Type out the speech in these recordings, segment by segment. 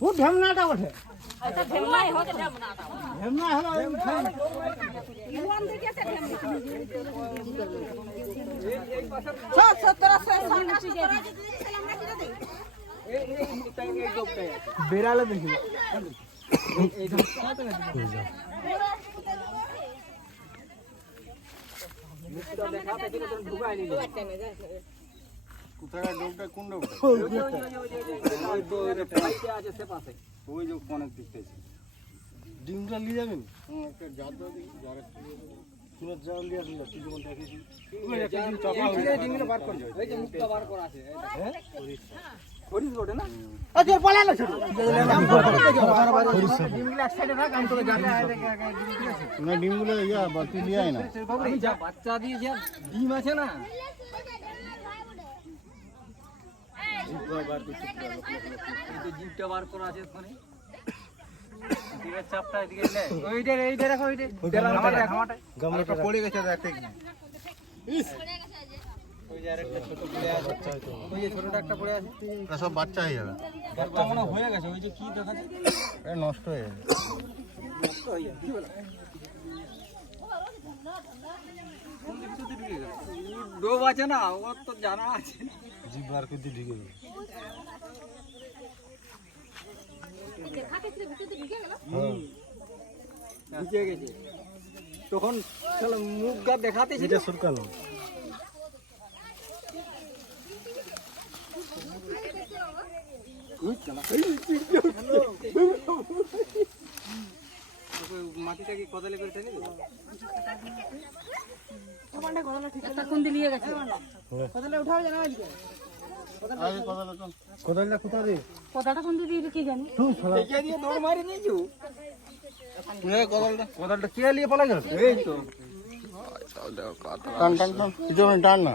ও ঢেমনাটা ওঠে আচ্ছা ঢেমনা হলো ওই আছে বেড়ালে দেখি। কোন ডোবটা ওই যে অনেক দেখতেছি ডিমটা নিয়ে যাবেন? হুম একটা জাত দেখি একটু দিয়ে আসলে তুই যেমন দেখেছি আচ্ছা পালালো ছোট ডিমগুলো এক সাইডে রাখ আমি তোকে জালটা না ডিমগুলো ইয়া বাতি নিয়ে আয় না বাচ্চা দিয়েছে ডিম আছে না জিপটা বার করা আছে ওখানে চাপটা এদিকে এইটা রাখো ওইটা আমারটা আমারটা পড়ে গেছে দেখ ওই যে আরেকটা ছোট পড়ে আছে। ওই যে ছোটটা একটা পড়ে আছে। সব বাচ্চা হয়ে যাবে। মনে হয়ে গেছে ওই যে কি এটা নষ্ট হয়ে যাবে নষ্ট হয়ে যাবে। কি বলে ডোব আছে না ওর তো জানা আছে। জিভ বার করতে ঢুকে যাবে ঢুকে গেছে। তখন মুখ গা দেখাতে এটা সরকালো। মাটিটা কি কদালে করে দিল? একটা খুন্দি নিয়ে গেছে আগে কথা বলো কোদালটা কোথা দিয়ে কথাটা খুন্দি দিয়ে কি জানি ঠেকিয়ে দিয়ে দৌড় মারি নিয়েছো কোদালটা কোদালটা কে নিয়ে পালা গেল এই তো টান টান টান টান না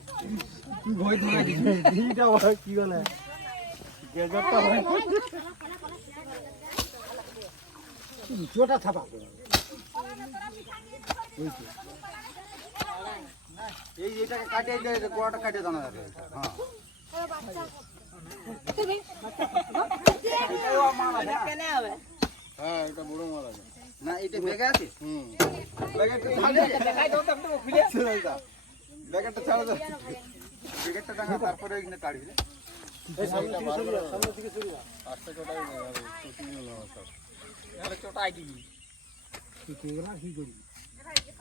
কি বলে জোটা ছাপা এই এটাকে কাটিয়ে দিলে কাটিয়ে দাও না যাবে হ্যাঁ হ্যাঁ। এটা বড় মাল আছে। না এটা বেগে আছে হুম ছাড়ে দেখাই দাও তো খুলে ব্যাকেটটা ছাড়া দাও টাঙা তারপরে এখানে কাটবি। এই সামনে থেকে সরিয়ে সামনে থেকে সরিয়ে। আস্তে চটাই আর চটি নিয়ে নাও সব। এখানে চটাই দিবি।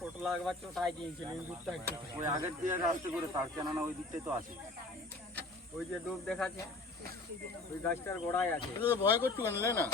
কোট লাগবার চটাই দিয়েছিল এই দুধটা একটু। ওই আগের দিয়ে আস্তে করে তার কেননা ওই দিকটাই তো আছে। ওই যে ডুব দেখাচ্ছে ওই গাছটার গোড়ায় আছে। ভয় করছ কেন না না